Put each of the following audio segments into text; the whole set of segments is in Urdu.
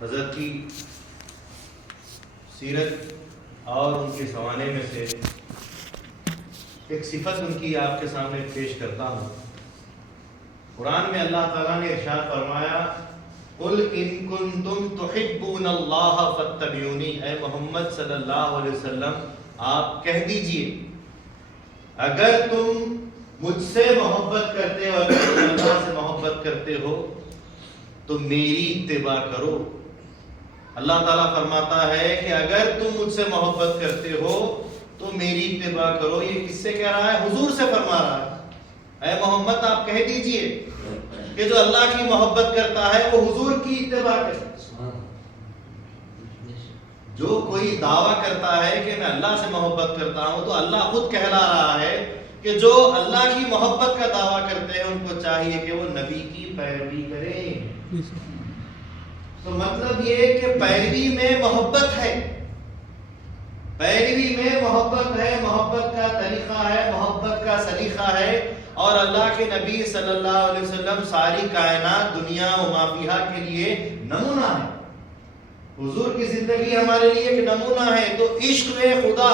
حضرت کی سیرت اور ان کے سوانح میں سے ایک صفت ان کی آپ کے سامنے پیش کرتا ہوں۔ قرآن میں اللہ تعالیٰ نے ارشاد فرمایا قُلْ إِن كُنتُمْ تُحِبُّونَ اللَّهَ فَاتَّبِعُونِی، اے محمد صلی اللہ علیہ وسلم آپ کہہ دیجئے اگر تم مجھ سے محبت کرتے ہو، اگر تم اللہ سے محبت کرتے ہو تو میری اتباع کرو۔ اللہ تعالیٰ فرماتا ہے کہ اگر تم مجھ سے محبت کرتے ہو تو میری اتباع کرو۔ یہ کس سے کہہ رہا ہے؟ حضور سے فرما رہا ہے، اے محمد آپ کہہ دیجئے کہ جو اللہ کی محبت کرتا ہے وہ حضور کی اتباع کرے۔ جو کوئی دعویٰ کرتا ہے کہ میں اللہ سے محبت کرتا ہوں تو اللہ خود کہلا رہا ہے کہ جو اللہ کی محبت کا دعویٰ کرتے ہیں ان کو چاہیے کہ وہ نبی کی پیروی کریں۔ تو مطلب یہ کہ پیروی میں محبت ہے، پیروی میں محبت ہے، محبت کا طریقہ ہے، محبت کا سلیقہ ہے، اور اللہ کے نبی صلی اللہ علیہ وسلم ساری کائنات دنیا و ما فیہا کے لیے نمونہ ہے۔ حضور کی زندگی ہمارے لیے ایک نمونہ ہے۔ تو عشق خدا،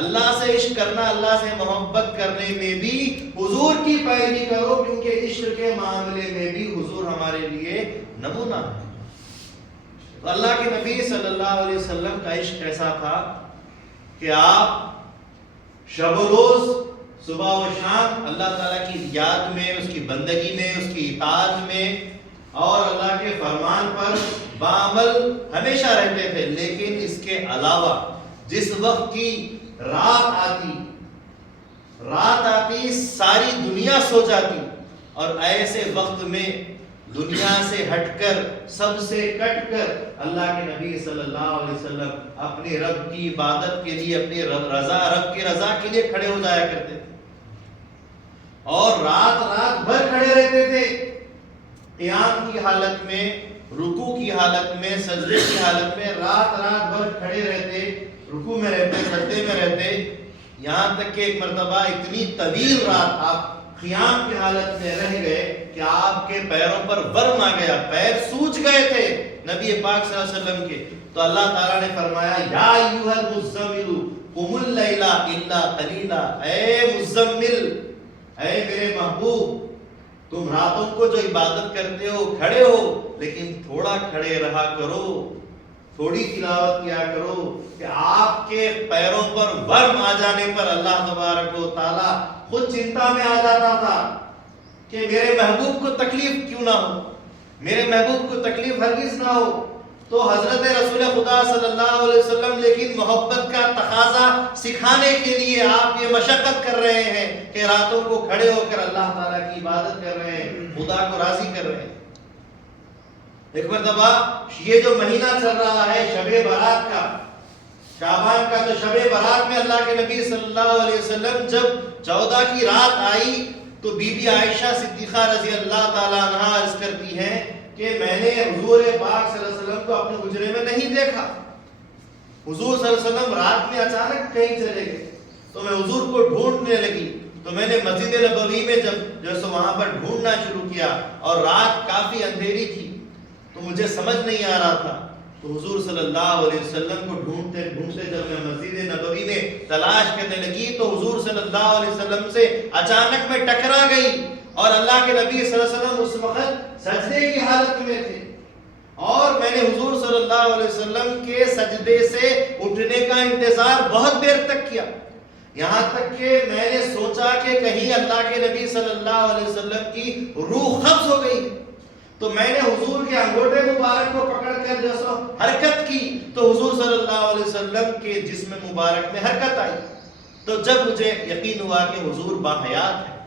اللہ سے عشق کرنا، اللہ سے محبت کرنے میں بھی حضور کی پیروی کرو، کیونکہ عشق کے معاملے میں بھی حضور ہمارے لیے نمونہ ہے۔ تو اللہ کے نبی صلی اللہ علیہ وسلم کا عشق ایسا تھا کہ آپ شب و روز، صبح و شام اللہ تعالیٰ کی یاد میں، اس کی بندگی میں، اس کی اطاعت میں اور اللہ کے فرمان پر بعمل ہمیشہ رہتے تھے۔ لیکن اس کے علاوہ جس وقت کی رات آتی ساری دنیا سو جاتی، اور ایسے وقت میں دنیا سے ہٹ کر، سب سے کٹ کر اللہ کے نبی صلی اللہ علیہ وسلم اپنے رب کی عبادت کے لیے، اپنے رب کی رضا کے لیے کھڑے ہو جایا کرتے تھے، اور رات بھر کھڑے رہتے تھے، قیام کی حالت میں، رکوع کی حالت میں، سجدے کی حالت میں، رات بھر کھڑے رہتے، رکوع میں رہتے، سجدے میں رہتے، یہاں تک کہ ایک مرتبہ اتنی طویل رات آپ قیام کی حالت میں رہ گئے کہ آپ کے پیروں پر ورم آ گیا، پیر سوج گئے تھے نبی پاک صلی اللہ علیہ وسلم کے۔ تو اللہ تعالیٰ نے فرمایا یا ایھا المزمل قم اللیل الا قلیلا، اے مزمل، اے میرے محبوب، تم راتوں کو جو عبادت کرتے ہو کھڑے ہو، لیکن تھوڑا کھڑے رہا کرو، تھوڑی تلاوت کیا کرو، کہ آپ کے پیروں پر ورم آ جانے پر اللہ تبارک و تعالیٰ خود چنتا میں آ جاتا تھا کہ میرے محبوب کو تکلیف کیوں نہ ہو، میرے محبوب کو تکلیف ہرگز نہ ہو۔ تو حضرت رسول خدا صلی اللہ علیہ وسلم لیکن محبت کا تقاضا سکھانے کے لیے آپ یہ مشقت کر رہے ہیں کہ راتوں کو کھڑے ہو کر اللہ تعالیٰ کی عبادت کر رہے ہیں، خدا کو راضی کر رہے ہیں۔ ایک مرتبہ یہ جو مہینہ چل رہا ہے شب برات کا، شعبان کا، تو شب برات میں اللہ کے نبی صلی اللہ علیہ وسلم جب 14 کی رات آئی تو بی بی عائشہ صدیقہ رضی اللہ تعالیٰ عنہا عرض کرتی ہیں کہ میں نے حضور پاک صلی اللہ علیہ وسلم کو اپنے حجرے میں نہیں دیکھا، حضور صلی اللہ علیہ وسلم رات میں اچانک کہیں چلے گئے، تو میں حضور کو ڈھونڈنے لگی، تو میں نے مسجد نبوی میں جب وہاں پر ڈھونڈنا شروع کیا، اور رات کافی اندھیری تھی تو مجھے سمجھ نہیں آ رہا تھا، تو حضور صلی اللہ علیہ وسلم کو ڈھونڈتے ڈھونڈتے جب میں مسجد نبوی میں تلاش کرنے لگی تو حضور صلی اللہ علیہ وسلم سے اچانک میں ٹکرا گئی، اور اللہ کے نبی صلی اللہ علیہ وسلم اس وقت سجدے کی حالت میں تھے، اور میں نے حضور صلی اللہ علیہ وسلم کے سجدے سے اٹھنے کا انتظار بہت دیر تک کیا، یہاں تک کہ میں نے سوچا کہ کہیں اللہ کے نبی صلی اللہ علیہ وسلم کی روح قبض ہو گئی، تو میں نے حضور کے انگوٹھے مبارک کو پکڑ کر جیسا حرکت کی تو حضور صلی اللہ علیہ وسلم کے جسم مبارک میں حرکت آئی، تو جب مجھے یقین ہوا کہ حضور باحیات ہے،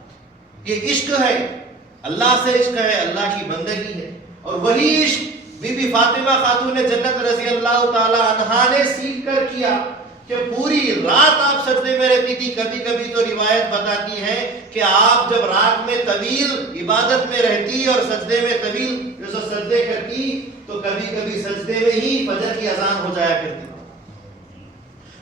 یہ عشق ہے، اللہ سے عشق ہے، اللہ کی بندگی ہے، اور وہی عشق بی بی فاطمہ خاتون جنت رضی اللہ تعالی عنہا نے سیکھ کر کیا کہ پوری رات آپ سجدے میں رہتی تھی۔ کبھی کبھی تو روایت بتاتی ہے کہ آپ جب رات میں طویل عبادت میں رہتی اور سجدے میں طویل جو سجدے کرتی تو کبھی کبھی سجدے میں ہی فجر کی اذان ہو جایا کرتی۔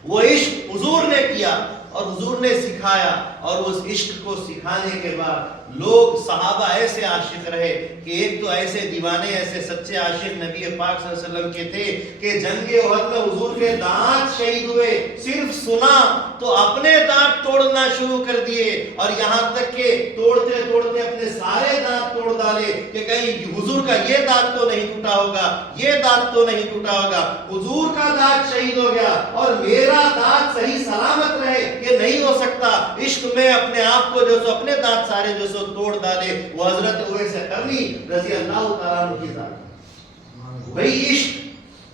وہ عشق حضور نے کیا اور حضور نے سکھایا، اور اس عشق کو سکھانے کے بعد لوگ صحابہ ایسے عاشق رہے کہ ایک تو ایسے دیوانے ایسے سچے عاشق نبی پاک صلی اللہ علیہ وسلم کے تھے کہ جنگ احد میں حضور کے دانت شہید ہوئے، صرف سنا تو اپنے دانت توڑنا شروع کر دیے، اور یہاں تک کہ توڑتے توڑتے اپنے سارے دانت توڑ ڈالے کہ کہیں حضور کا یہ دانت تو نہیں ٹوٹا ہوگا، یہ دانت تو نہیں ٹوٹا ہوگا، حضور کا دانت شہید ہو گیا اور میرا دانت صحیح سلامت رہے، یہ نہیں ہو سکتا۔ عشق میں اپنے آپ کو جو سو اپنے دانت سارے جو سو توڑ ڈالے۔ وہ حضرت اویس قرنی رضی اللہ تعالیٰ عنہ کی ذات، وہی عشق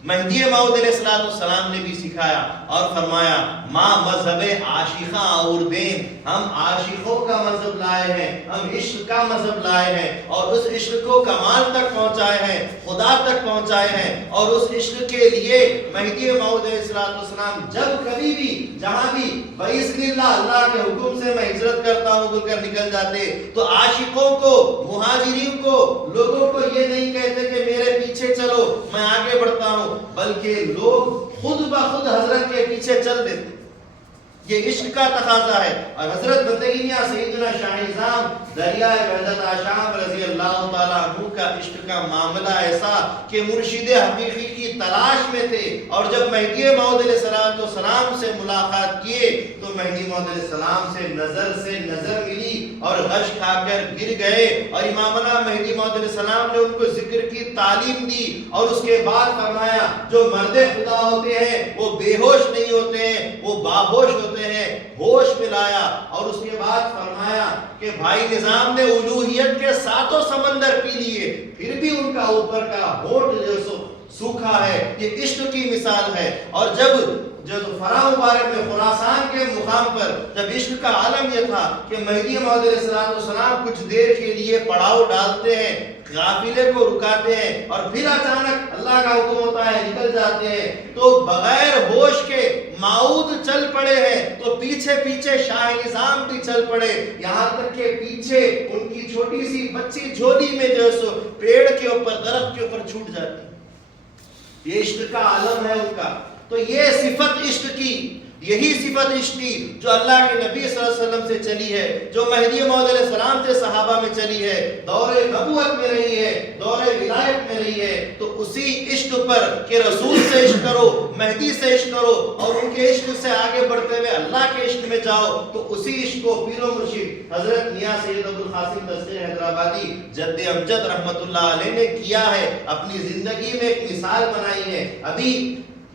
مہدی موعود علیہ السلام نے بھی سکھایا اور فرمایا ماں مذہب عاشقاں اور دین، ہم عاشقوں کا مذہب لائے ہیں، ہم عشق کا مذہب لائے ہیں، اور اس عشق کو کمال تک پہنچائے ہیں، خدا تک پہنچائے ہیں، اور اس عشق کے لیے مہدی موعود علیہ السلام جب کبھی بھی جہاں بھی بإذن اللہ اللہ کے حکم سے میں ہجرت کرتا ہوں بول کر نکل جاتے تو عاشقوں کو، مہاجرین کو، لوگوں کو یہ نہیں کہتے کہ میرے پیچھے چلو میں آگے بڑھتا ہوں، بلکہ لوگ خود بخود حضرت کے پیچھے چل دیتے۔ یہ عشق کا تقاضا ہے۔ اور حضرت بطینیہ سیدنا شاہ نظام دریائے بہجت آشام رضی اللہ تعالیٰ عنہ کا عشق کا معاملہ ایسا کہ مرشد حقیقی کی تلاش میں تھے، اور جب مہدی موعود علیہ السلام سے ملاقات کیے تو مہدی موعود علیہ السلام سے نظر ملی اور غش کھا کر گر گئے، اور امامنا مہدی موعود علیہ السلام نے ان کو ذکر کی تعلیم دی، اور اس کے بعد فرمایا جو مرد خدا ہوتے ہیں وہ بے ہوش نہیں ہوتے ہیں، وہ باہوش ہوتے ہیں، ہوش ملایا، اور اس کے بعد فرمایا کہ بھائی نظام نے الوہیت کے ساتوں سمندر پی لیے، پھر بھی ان کا اوپر کا ہونٹ جو سوکھا ہے، یہ عشق کی مثال ہے۔ اور جب فرا مبارک میں خراسان کے مقام پر جب عشق کا عالم یہ تھا کہ مہدی موعود علیہ السلام کچھ دیر کے لیے پڑاؤ ڈالتے ہیں، قافلے کو رکاتے ہیں، اور پھر اچانک اللہ کا حکم ہوتا ہے نکل جاتے ہیں، تو بغیر ہوش کے موعود چل پڑے ہیں، تو پیچھے پیچھے شاہ نظام بھی چل پڑے، یہاں تک کہ پیچھے ان کی چھوٹی سی بچی جھولی میں جو سو پیڑ کے اوپر درخت کے اوپر چھوٹ جاتی۔ یہ عشق کا عالم ہے ان کا۔ تو یہ صفت عشق کی، یہی صفت عشق کی جو اللہ کے نبی صلی اللہ علیہ وسلم سے چلی ہے، جو مہدی موعود علیہ السلام سے صحابہ میں چلی ہے، دور نبوت میں رہی ہے، دور ولایت میں رہی ہے، تو اسی عشق پر کہ رسول سے عشق کرو، مہدی سے عشق کرو، اور ان کے عشق سے آگے بڑھتے ہوئے اللہ کے عشق میں جاؤ، تو اسی عشق کو پیر و مرشد حضرت میاں سید ابوالقاسم تسخیر حیدرآبادی جد امجد رحمت اللہ علیہ نے کیا ہے، اپنی زندگی میں ایک مثال بنائی ہے۔ ابھی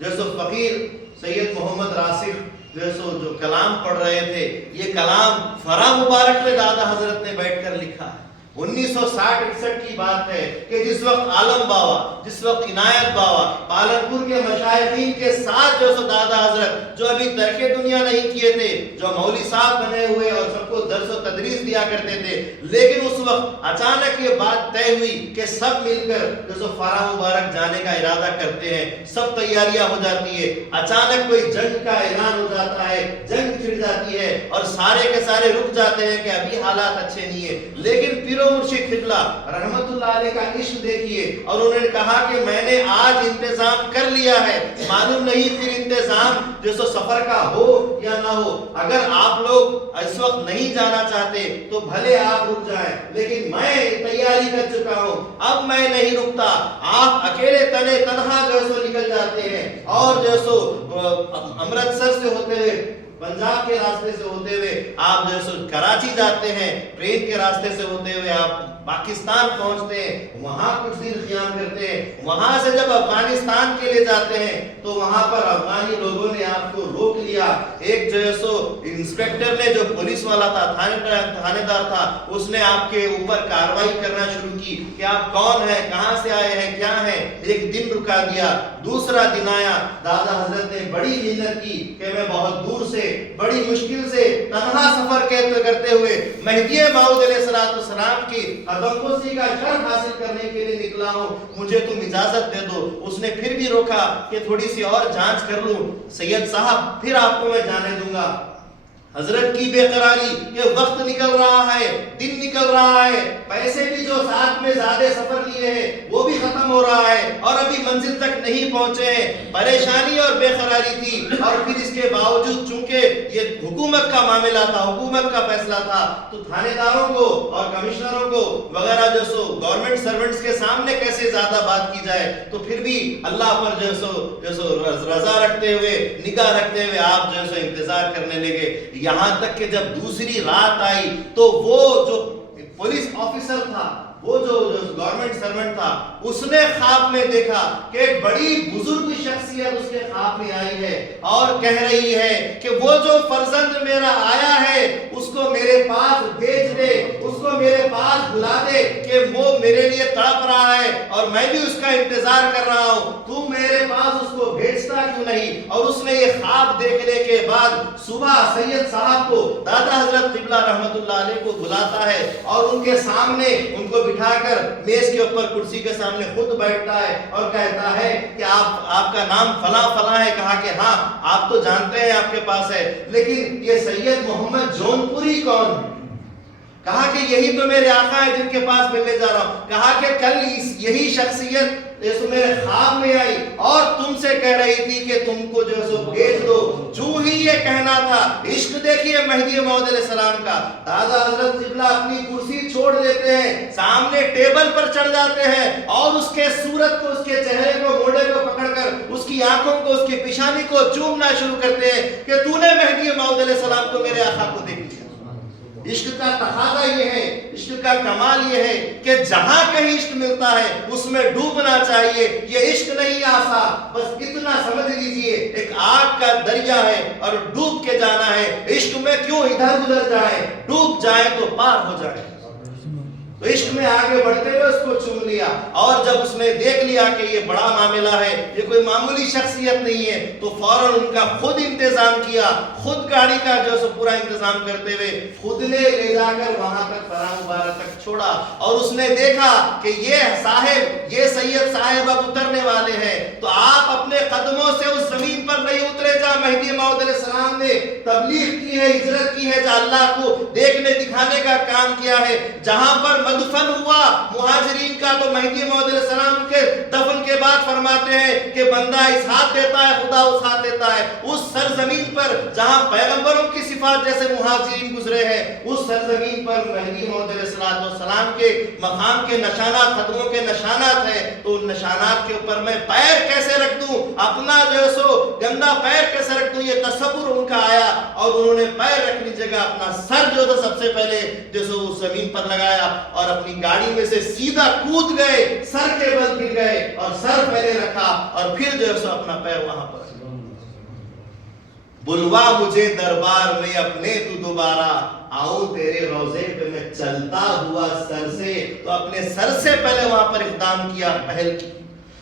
جو فقیر سید محمد راسخ جو کلام پڑھ رہے تھے، یہ کلام فرا مبارک میں دادا حضرت نے بیٹھ کر لکھا ہے۔ 1960-61 کی بات ہے کہ جس وقت عالم باوا، جس وقت عنایت باوا پالنپور کے مشائخین کے ساتھ جو دادا حضرت جو ابھی ترک دنیا نہیں کیے تھے، جو مولوی صاحب بنے ہوئے اور سب کو درس و تدریس دیا کرتے تھے، لیکن اس وقت اچانک یہ بات طے ہوئی کہ سب مل کر جو فرا مبارک جانے کا ارادہ کرتے ہیں، سب تیاریاں ہو جاتی ہے، اچانک کوئی جنگ کا اعلان ہو جاتا ہے، جنگ چھڑ جاتی ہے، اور سارے کے سارے رک جاتے ہیں کہ ابھی حالات اچھے نہیں ہیں، لیکن پیرو مرشد قبلہ رحمت اللہ علیہ کا عشق دیکھیے، اور انہوں نے کہا کہ میں نے آج انتظام کر لیا ہے، معلوم نہیں پھر انتظام جو سفر کا ہو یا نہ ہو، اگر آپ لوگ اس وقت نہیں جانا چاہتے تو بھلے آپ رک جائیں، لیکن میں تیاری کر چکا ہوں، اب میں نہیں رکتا۔ آپ اکیلے تنے تنہا جو نکل جاتے ہیں، اور جو امرتسر سے ہوتے ہوئے پنجاب کے راستے سے ہوتے ہوئے آپ جو کراچی جاتے ہیں، ٹرین کے راستے سے ہوتے ہوئے آپ پاکستان پہنچتے ہیں، وہاں کچھ دن قیام کرتے ہیں، وہاں سے جب افغانستان کے لیے جاتے ہیں تو وہاں پر افغانی لوگوں نے آپ کو روک لیا۔ ایک جو انسپیکٹر نے، جو پولیس والا تھا، تھانے دار تھا، اس نے آپ کے اوپر کارروائی کرنا شروع کی کہ آپ کون ہیں، کہاں سے آئے ہیں، کیا ہیں۔ ایک دن رکا دیا، دوسرا دن آیا، دادا حضرت نے بڑی محنت کی کہ میں بہت دور سے بڑی مشکل سے تنہا سفر کرتے ہوئے مہدی موعود علیہ السلام کی قدمبوسی کا شرف حاصل کرنے کے لیے نکلا ہوں، مجھے تم اجازت دے دو۔ اس نے پھر بھی روکا کہ تھوڑی سی اور جانچ کر لوں، سید صاحب پھر آپ کو میں جانے دوں گا۔ حضرت کی بے قراری کہ وقت نکل رہا ہے، دن نکل رہا ہے، پیسے بھی جو ساتھ میں زیادہ سفر لیے ہیں وہ بھی ختم ہو رہا ہے اور ابھی منزل تک نہیں پہنچے ہیں، پریشانی اور بے قراری تھی، اور پھر اس کے باوجود چونکہ یہ حکومت کا معاملہ تھا، حکومت کا فیصلہ تھا، تو تھانے داروں کو اور کمشنروں کو وغیرہ جو سو گورنمنٹ سرونٹس کے سامنے کیسے زیادہ بات کی جائے، تو پھر بھی اللہ پر جو سو رضا رکھتے ہوئے، نگاہ رکھتے ہوئے آپ جو سو انتظار کرنے لگے، یہاں تک کہ جب دوسری رات آئی تو وہ جو پولیس آفیسر تھا، وہ جو گورنمنٹ سرونٹ تھا، اس نے خواب میں دیکھا کہ ایک بڑی بزرگ شخصیت اس کے خواب میں آئی ہے اور کہہ رہی ہے کہ وہ جو فرزند میرا آیا ہے اس کو میرے پاس بھیج دے، اس کو میرے پاس بلا دے کہ وہ میرے لیے تڑپ رہا ہے اور میں بھی اس کا انتظار کر رہا ہوں، تو میرے پاس اس کو بھیجتا کیوں نہیں؟ اور اس نے یہ خواب دیکھنے کے بعد صبح سید صاحب کو، دادا حضرت قبلہ رحمت اللہ علیہ کو بلاتا ہے اور ان کے سامنے ان کو بٹھا کر میز کے اوپر کرسی کے سامنے خود بیٹھتا ہے اور کہتا ہے کہ آپ کا نام فلاں فلاں ہے، کہا کہ ہاں آپ تو جانتے ہیں آپ کے پاس ہے، لیکن یہ سید محمد جون پوری کون ہے؟ کہا کہ یہی تو میرے آقا ہے جن کے پاس ملنے جا رہا ہوں، کہا کہ کل یہی شخصیت میرے خواب میں آئی اور تم سے کہہ رہی تھی کہ تم کو جو سو بھیج دو، جو ہی یہ کہنا تھا، عشق دیکھیے مہدی موعود علیہ السلام کا، دادا حضرت قبلہ اپنی کرسی چھوڑ دیتے ہیں، سامنے ٹیبل پر چڑھ جاتے ہیں اور اس کے صورت کو، اس کے چہرے کو، موڑے کو پکڑ کر اس کی آنکھوں کو، اس کی پیشانی کو چومنا شروع کرتے ہیں کہ تو نے مہدی موعود علیہ السلام کو، میرے آقا کو دیکھ لیا۔ عشق کا تقاضا یہ ہے، عشق کا کمال یہ ہے کہ جہاں کہیں عشق ملتا ہے اس میں ڈوبنا چاہیے، یہ عشق نہیں آسا، بس اتنا سمجھ لیجئے ایک آگ کا دریا ہے اور ڈوب کے جانا ہے، عشق میں کیوں ادھر ادھر جائیں، ڈوب جائیں تو پار ہو جائیں۔ تو عشق میں آگے بڑھتے ہوئے اس کو چوم لیا، اور جب اس نے دیکھ لیا کہ یہ بڑا معاملہ ہے، یہ کوئی معمولی شخصیت نہیں ہے، تو فوراً ان کا خود انتظام کیا، خود گاڑی کا جو سو پورا انتظام کرتے ہوئے خود نے لے جا کر وہاں تک فرا مبارک تک چھوڑا، اور اس نے دیکھا کہ یہ سید صاحب اب اترنے والے ہیں، تو آپ اپنے قدموں سے اس زمین پر نہیں اترے جہاں مہدی موعود علیہ السلام نے تبلیغ کی ہے، ہجرت کی ہے، جہاں اللہ کو دیکھنے دکھانے کا کام کیا ہے، جہاں پر مدفن ہوا مہاجرین کا، تو مہدی موعود علیہ السلام کے دفن کے بعد فرماتے ہیں کہ بندہ اس ہاتھ دیتا ہے، خدا اس ہاتھ دیتا ہے، اس سرزمین پر جہاں پیغمبروں کی صفات جیسے مہاجرین گزرے ہیں، اس سرزمین پر مہدی موعود علیہ السلام کے مقام کے نشانات، قدموں کے نشانات ہیں، تو ان نشانات کے اوپر میں پیر کیسے رکھ دوں، اپنا جو سو گندا پیر کیسے رکھ دوں، یہ تصور ان کا آیا، اور انہوں نے پیر رکھنے جگہ اپنا سر جو تھا سب سے پہلے جو سو اس زمین پر لگایا اور اپنی گاڑی میں سے سیدھا کود گئے، سر کے بل گر گئے اور سر پہلے رکھا، اور پھر جو سو اپنا پیر وہاں پر بلوا مجھے دربار میں اپنے تو دوبارہ آؤں تیرے روزے پہ میں چلتا ہوا سر سے، تو اپنے سر سے پہلے وہاں پر اقدام کیا، پہل کی،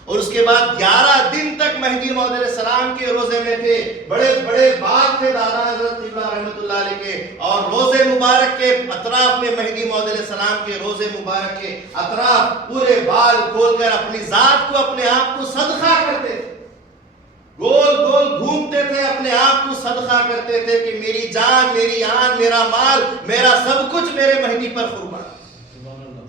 اور اس کے بعد 11 دن تک مہدی موعود علیہ السلام کے روزے میں تھے، بڑے بڑے باغ تھے دادا حضرت قبلہ رحمت اللہ علیہ کے، اور روزے مبارک کے اطراف میں مہدی موعود علیہ السلام کے روزے مبارک کے اطراف پورے بال کھول کر اپنی ذات کو، اپنے آپ کو صدقہ کرتے تھے، گول گول گھومتے تھے، اپنے آپ کو صدقہ کرتے تھے کہ میری جان، میری آن، میرا مال، میرا سب کچھ میرے مہدی پر قربان۔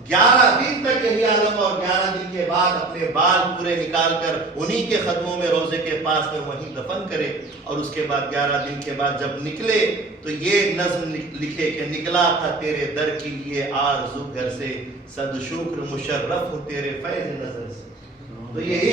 11 دن تک یہی عالم، اور 11 دن کے بعد اپنے بال پورے نکال کر انہی کے قدموں میں روزے کے پاس میں وہیں دفن کرے، اور اس کے بعد 11 دن کے بعد جب نکلے تو یہ نظم لکھے کہ نکلا تھا تیرے در کے لیے آرزو گھر سے، صد شکر مشرف ہوں تیرے فیض نظر سے۔ تو یہ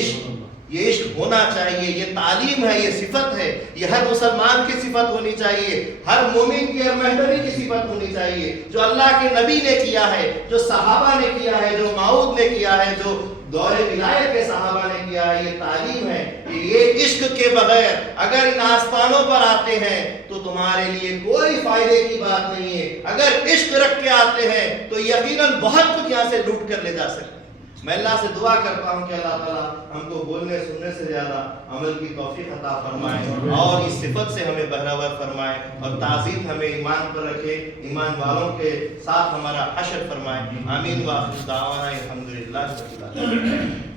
عشق ہونا چاہیے، یہ تعلیم ہے، یہ صفت ہے، یہ ہر مسلمان کی صفت ہونی چاہیے، ہر مومن کی، ہر مہدوی کی صفت ہونی چاہیے، جو اللہ کے نبی نے کیا ہے، جو صحابہ نے کیا ہے، جو موعود نے کیا ہے، جو دور ولایت کے صحابہ نے کیا ہے، یہ تعلیم ہے کہ یہ عشق کے بغیر اگر ان آستانوں پر آتے ہیں تو تمہارے لیے کوئی فائدے کی بات نہیں ہے، اگر عشق رکھ کے آتے ہیں تو یقیناً بہت کچھ یہاں سے لوٹ کر لے جا سکتے ہیں۔ میں اللہ سے دعا کرتا ہوں کہ اللہ تعالیٰ ہم کو بولنے سننے سے زیادہ عمل کی توفیق عطا فرمائے، اور اس صفت سے ہمیں بہرور فرمائے، اور تعزیت ہمیں ایمان پر رکھے، ایمان والوں کے ساتھ ہمارا حشر فرمائے۔ آمین، وآخر دعوانا الحمدللہ رب العالمین۔